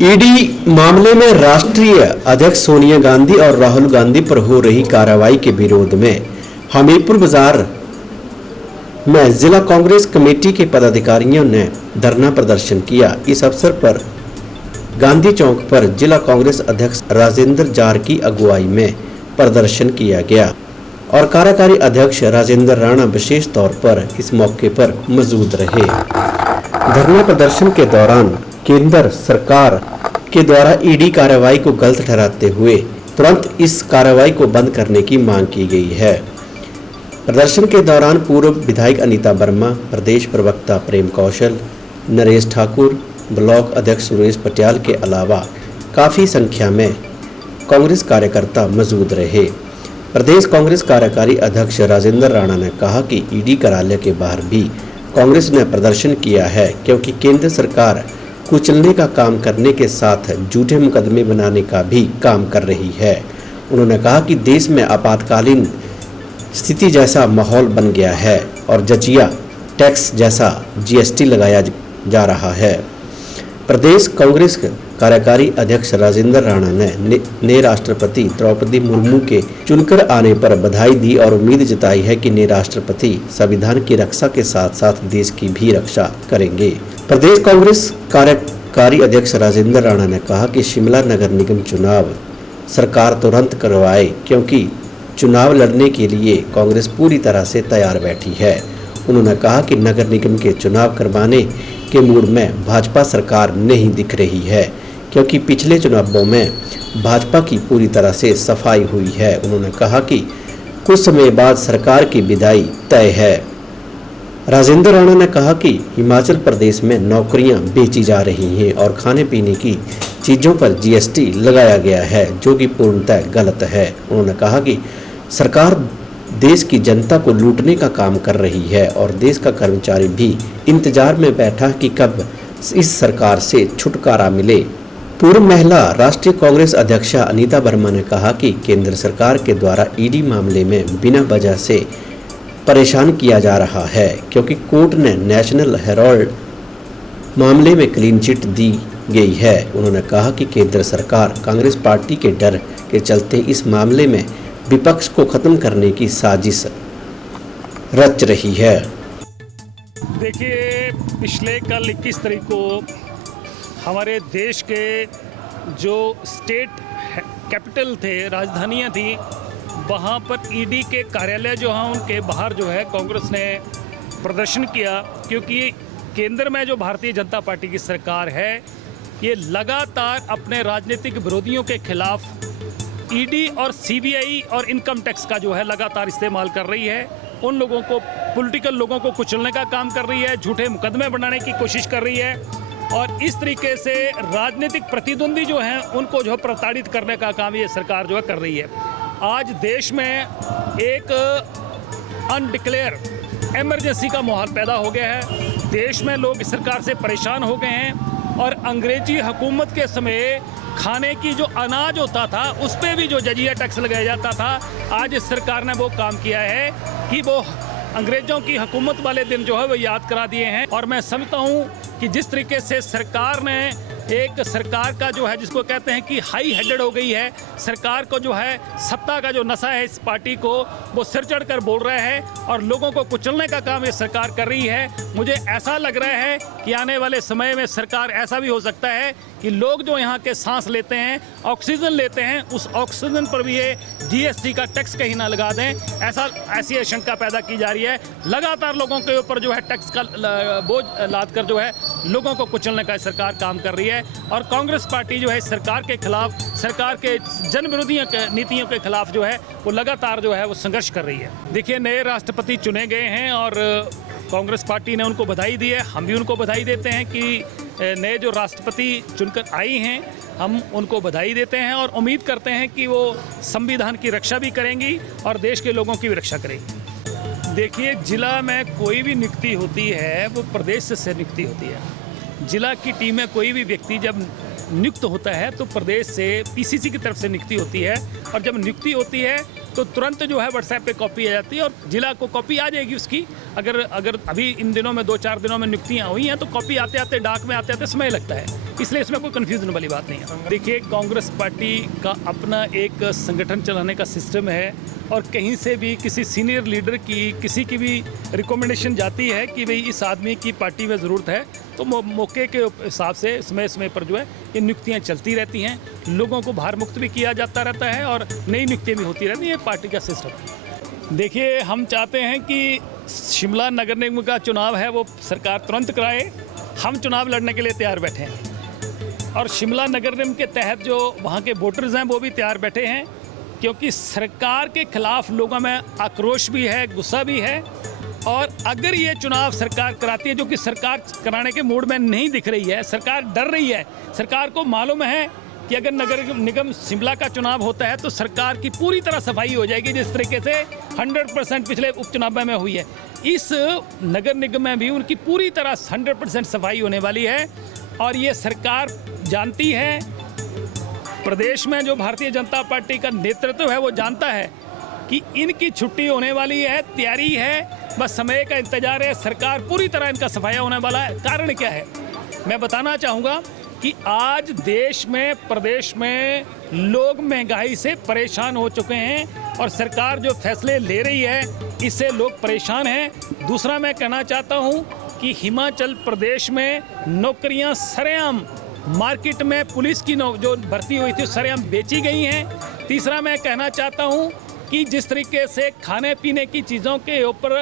ED मामले में राष्ट्रीय अध्यक्ष सोनिया गांधी और राहुल गांधी पर हो रही कार्रवाई के विरोध में हमीरपुर बाजार में जिला कांग्रेस कमेटी के पदाधिकारियों ने धरना प्रदर्शन किया। इस अवसर पर गांधी चौक पर जिला कांग्रेस अध्यक्ष राजेंद्र जार की अगुवाई में प्रदर्शन किया गया और कार्यकारी अध्यक्ष राजेंद्र राणा विशेष तौर पर इस मौके पर मौजूद रहे। धरना प्रदर्शन के दौरान केंद्र सरकार के द्वारा ईडी कार्रवाई को गलत ठहराते हुए तुरंत इस कार्रवाई को बंद करने की मांग की गई है। प्रदर्शन के दौरान पूर्व विधायक अनीता वर्मा, प्रदेश प्रवक्ता प्रेम कौशल, नरेश ठाकुर, ब्लॉक अध्यक्ष सुरेश पटियाल के अलावा काफी संख्या में कांग्रेस कार्यकर्ता मौजूद रहे। प्रदेश कांग्रेस कार्यकारी अध्यक्ष राजेंद्र राणा ने कहा कि ईडी कार्यालय के बाहर भी कांग्रेस ने प्रदर्शन किया है क्योंकि केंद्र सरकार कुचलने का काम करने के साथ झूठे मुकदमे बनाने का भी काम कर रही है। उन्होंने कहा कि देश में आपातकालीन स्थिति जैसा माहौल बन गया है और जजिया टैक्स जैसा जीएसटी लगाया जा रहा है। प्रदेश कांग्रेस कार्यकारी अध्यक्ष राजेंद्र राणा ने नए राष्ट्रपति द्रौपदी मुर्मू के चुनकर आने पर बधाई दी और उम्मीद जताई है कि नए राष्ट्रपति संविधान की रक्षा के साथ साथ देश की भी रक्षा करेंगे। प्रदेश कांग्रेस कार्यकारी अध्यक्ष राजेंद्र राणा ने कहा कि शिमला नगर निगम चुनाव सरकार तुरंत करवाए क्योंकि चुनाव लड़ने के लिए कांग्रेस पूरी तरह से तैयार बैठी है। उन्होंने कहा कि नगर निगम के चुनाव करवाने के मूड में भाजपा सरकार नहीं दिख रही है क्योंकि पिछले चुनावों में भाजपा की पूरी तरह से सफाई हुई है। उन्होंने कहा कि कुछ समय बाद सरकार की विदाई तय है। राजेंद्र राणा ने कहा कि हिमाचल प्रदेश में नौकरियां बेची जा रही हैं और खाने पीने की चीज़ों पर जीएसटी लगाया गया है जो कि पूर्णतः गलत है। उन्होंने कहा कि सरकार देश की जनता को लूटने का काम कर रही है और देश का कर्मचारी भी इंतजार में बैठा कि कब इस सरकार से छुटकारा मिले। पूर्व महिला राष्ट्रीय कांग्रेस अध्यक्षा अनीता वर्मा ने कहा कि केंद्र सरकार के द्वारा ईडी मामले में बिना वजह से परेशान किया जा रहा है क्योंकि कोर्ट ने नेशनल हेराल्ड मामले में क्लीन चिट दी गई है। उन्होंने कहा कि केंद्र सरकार कांग्रेस पार्टी के डर के चलते इस मामले में विपक्ष को खत्म करने की साजिश रच रही है। देखिए, पिछले कल 21 तारीख को हमारे देश के जो स्टेट कैपिटल थे, राजधानियां थी, वहाँ पर ईडी के कार्यालय जो हैं उनके बाहर जो है कांग्रेस ने प्रदर्शन किया क्योंकि केंद्र में जो भारतीय जनता पार्टी की सरकार है ये लगातार अपने राजनीतिक विरोधियों के खिलाफ ईडी और सीबीआई और इनकम टैक्स का जो है लगातार इस्तेमाल कर रही है। उन लोगों को, पॉलिटिकल लोगों को कुचलने का काम कर रही है, झूठे मुकदमे बनाने की कोशिश कर रही है और इस तरीके से राजनीतिक प्रतिद्वंदी जो हैं उनको जो है प्रताड़ित करने का काम ये सरकार जो है कर रही है। आज देश में एक अनडिक्लेयर इमरजेंसी का माहौल पैदा हो गया है। देश में लोग इस सरकार से परेशान हो गए हैं और अंग्रेजी हुकूमत के समय खाने की जो अनाज होता था उस पर भी जो जजिया टैक्स लगाया जाता था, आज इस सरकार ने वो काम किया है कि वो अंग्रेजों की हुकूमत वाले दिन जो है वो याद करा दिए हैं। और मैं समझता हूँ कि जिस तरीके से सरकार ने एक सरकार का जो है जिसको कहते हैं कि हाई हेडेड हो गई है, सरकार को जो है सत्ता का जो नशा है इस पार्टी को, वो सिर चढ़कर बोल रहे हैं और लोगों को कुचलने का काम ये सरकार कर रही है। मुझे ऐसा लग रहा है कि आने वाले समय में सरकार ऐसा भी हो सकता है कि लोग जो यहाँ के सांस लेते हैं, ऑक्सीजन लेते हैं, उस ऑक्सीजन पर भी ये जीएसटी का टैक्स कहीं ना लगा दें, ऐसी आशंका पैदा की जा रही है। लगातार लोगों के ऊपर जो है टैक्स का बोझ लाद कर जो है लोगों को कुचलने का सरकार काम कर रही है और कांग्रेस पार्टी जो है सरकार के खिलाफ, सरकार के जन विरोधी नीतियों के खिलाफ जो है वो लगातार जो है वो संघर्ष कर रही है। देखिए, नए राष्ट्रपति चुने गए हैं और कांग्रेस पार्टी ने उनको बधाई दी है। हम भी उनको बधाई देते हैं कि नए जो राष्ट्रपति चुनकर आई हैं, हम उनको बधाई देते हैं और उम्मीद करते हैं कि वो संविधान की रक्षा भी करेंगी और देश के लोगों की भी रक्षा करेंगी। देखिए, जिला में कोई भी नियुक्ति होती है वो प्रदेश से नियुक्ति होती है। जिला की टीम में कोई भी व्यक्ति जब नियुक्त होता है तो प्रदेश से पीसीसी की तरफ से नियुक्ति होती है और जब नियुक्ति होती है तो तुरंत जो है व्हाट्सएप पे कॉपी आ जाती है और जिला को कॉपी आ जाएगी उसकी। अगर अभी इन दिनों में 2-4 दिनों में नियुक्तियाँ हुई हैं तो कॉपी आते आते डाक में आते आते समय लगता है, इसलिए इसमें कोई कन्फ्यूजन वाली बात नहीं है। देखिए, कांग्रेस पार्टी का अपना एक संगठन चलाने का सिस्टम है और कहीं से भी किसी सीनियर लीडर की किसी की भी रिकमेंडेशन जाती है कि भाई इस आदमी की पार्टी में ज़रूरत है, तो मौके के हिसाब से समय समय पर जो है ये नियुक्तियाँ चलती रहती हैं, लोगों को भार मुक्त भी किया जाता रहता है और नई नियुक्तियाँ भी होती रहती हैं। पार्टी का सिस्टम देखिए, हम चाहते हैं कि शिमला नगर निगम का चुनाव है वो सरकार तुरंत कराए। हम चुनाव लड़ने के लिए तैयार बैठे हैं और शिमला नगर निगम के तहत जो वहाँ के वोटर्स हैं वो भी तैयार बैठे हैं, क्योंकि सरकार के खिलाफ लोगों में आक्रोश भी है, गुस्सा भी है। और अगर ये चुनाव सरकार कराती है, जो कि सरकार कराने के मूड में नहीं दिख रही है, सरकार डर रही है। सरकार को मालूम है कि अगर नगर निगम शिमला का चुनाव होता है तो सरकार की पूरी तरह सफाई हो जाएगी, जिस तरीके से 100% पिछले उपचुनाव में हुई है। इस नगर निगम में भी उनकी पूरी तरह 100% सफाई होने वाली है और ये सरकार जानती है। प्रदेश में जो भारतीय जनता पार्टी का नेतृत्व है वो जानता है कि इनकी छुट्टी होने वाली है, तैयारी है, बस समय का इंतजार है। सरकार पूरी तरह इनका सफाया होने वाला है। कारण क्या है, मैं बताना चाहूँगा कि आज देश में, प्रदेश में लोग महंगाई से परेशान हो चुके हैं और सरकार जो फैसले ले रही है इससे लोग परेशान हैं। दूसरा मैं कहना चाहता हूँ कि हिमाचल प्रदेश में नौकरियाँ सरेआम मार्केट में पुलिस की जो भर्ती हुई थी सरेआम बेची गई हैं। तीसरा मैं कहना चाहता हूँ कि जिस तरीके से खाने पीने की चीज़ों के ऊपर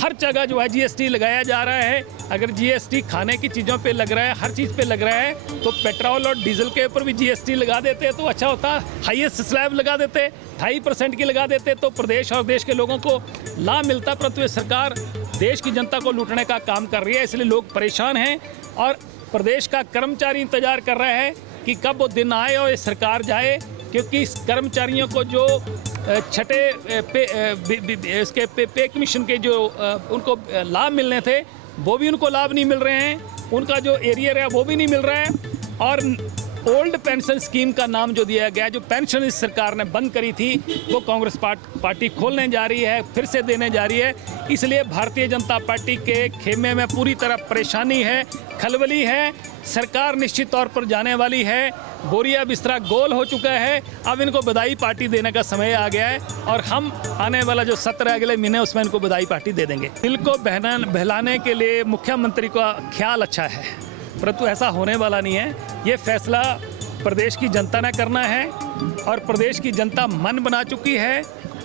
हर जगह जो है जीएसटी लगाया जा रहा है, अगर जीएसटी खाने की चीज़ों पे लग रहा है, हर चीज़ पे लग रहा है, तो पेट्रोल और डीजल के ऊपर भी जीएसटी लगा देते तो अच्छा होता। हाईएस्ट स्लैब लगा देते, 2.5% की लगा देते तो प्रदेश और देश के लोगों को लाभ मिलता। परंतु ये सरकार देश की जनता को लूटने का काम कर रही है, इसलिए लोग परेशान हैं और प्रदेश का कर्मचारी इंतजार कर रहा है कि कब वो दिन आए और ये सरकार जाए, क्योंकि इस कर्मचारियों को जो छठे इसके पे कमीशन के जो उनको लाभ मिलने थे वो भी उनको लाभ नहीं मिल रहे हैं, उनका जो एरियर है वो भी नहीं मिल रहा है। और ओल्ड पेंशन स्कीम का नाम जो दिया गया, जो पेंशन इस सरकार ने बंद करी थी, वो कांग्रेस पार्टी खोलने जा रही है, फिर से देने जा रही है। इसलिए भारतीय जनता पार्टी के खेमे में पूरी तरह परेशानी है, खलबली है। सरकार निश्चित तौर पर जाने वाली है, बोरिया बिस्तरा गोल हो चुका है। अब इनको बधाई पार्टी देने का समय आ गया है और हम आने वाला जो सत्र अगले महीने उसमें इनको बधाई पार्टी दे देंगे। दिल को बहलाने के लिए मुख्यमंत्री का ख्याल अच्छा है, परंतु ऐसा होने वाला नहीं है। ये फैसला प्रदेश की जनता ने करना है और प्रदेश की जनता मन बना चुकी है।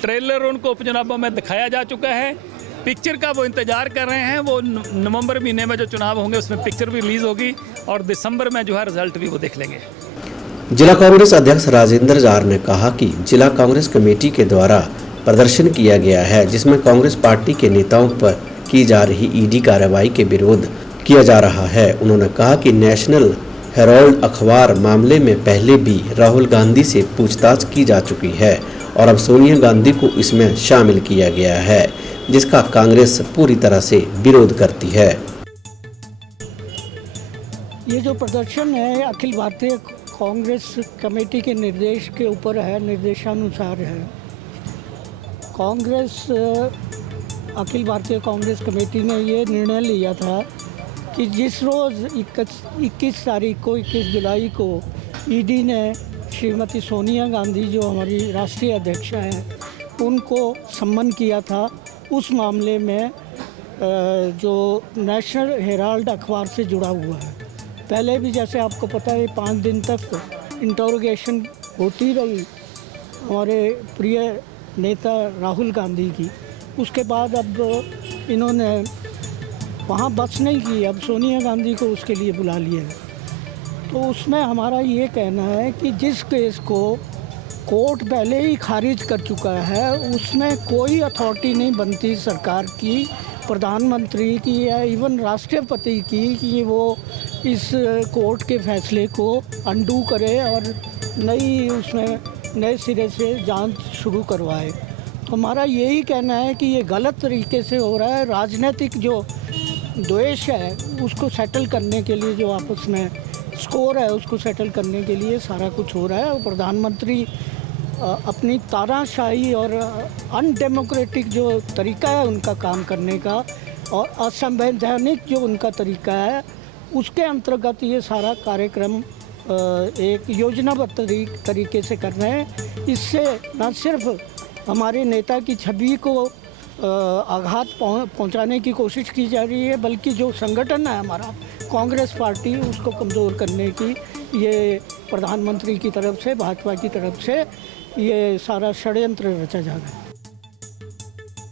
ट्रेलर उनको उपचुनावों में दिखाया जा चुका है, पिक्चर का वो इंतजार कर रहे हैं। वो नवंबर महीने में जो चुनाव होंगे उसमें पिक्चर भी रिलीज होगी और दिसंबर में जो है रिजल्ट भी वो देख लेंगे। जिला कांग्रेस अध्यक्ष राजेंद्र जार ने कहा कि जिला कांग्रेस कमेटी के द्वारा प्रदर्शन किया गया है, जिसमें कांग्रेस पार्टी के नेताओं पर की जा रही ईडी कार्रवाई के विरोध किया जा रहा है। उन्होंने कहा कि नेशनल हेराल्ड अखबार मामले में पहले भी राहुल गांधी से पूछताछ की जा चुकी है और अब सोनिया गांधी को इसमें शामिल किया गया है, जिसका कांग्रेस पूरी तरह से विरोध करती है। ये जो प्रदर्शन है अखिल भारतीय कांग्रेस कमेटी के निर्देश के ऊपर है, निर्देशानुसार है। कांग्रेस अखिल भारतीय कांग्रेस कमेटी ने ये निर्णय लिया था कि जिस रोज़ 21 तारीख को 21 जुलाई को ईडी ने श्रीमती सोनिया गांधी जो हमारी राष्ट्रीय अध्यक्ष हैं उनको सम्मन किया था, उस मामले में जो नेशनल हेराल्ड अखबार से जुड़ा हुआ है। पहले भी जैसे आपको पता है 5 दिन तक इंटरोगेशन होती रही हमारे प्रिय नेता राहुल गांधी की। उसके बाद अब इन्होंने वहाँ बस नहीं की, अब सोनिया गांधी को उसके लिए बुला लिया। तो उसमें हमारा ये कहना है कि जिस केस को कोर्ट पहले ही खारिज कर चुका है उसमें कोई अथॉरिटी नहीं बनती सरकार की, प्रधानमंत्री की या इवन राष्ट्रपति की कि वो इस कोर्ट के फैसले को अंडू करे और उसमें नए सिरे से जांच शुरू करवाए। तो हमारा यही कहना है कि ये गलत तरीके से हो रहा है। राजनीतिक जो द्वेष है उसको सेटल करने के लिए, जो आपस में स्कोर है उसको सेटल करने के लिए सारा कुछ हो रहा है। और प्रधानमंत्री अपनी तानाशाही और अनडेमोक्रेटिक जो तरीका है उनका काम करने का और असंवैधानिक जो उनका तरीका है, उसके अंतर्गत ये सारा कार्यक्रम एक योजनाबद्ध तरीके से कर रहे हैं। इससे न सिर्फ हमारे नेता की छवि को आघात पहुंचाने की कोशिश की जा रही है, बल्कि जो संगठन है हमारा कांग्रेस पार्टी, उसको कमज़ोर करने की ये प्रधानमंत्री की तरफ से, भाजपा की तरफ से ये सारा षड्यंत्र रचा जा रहा है।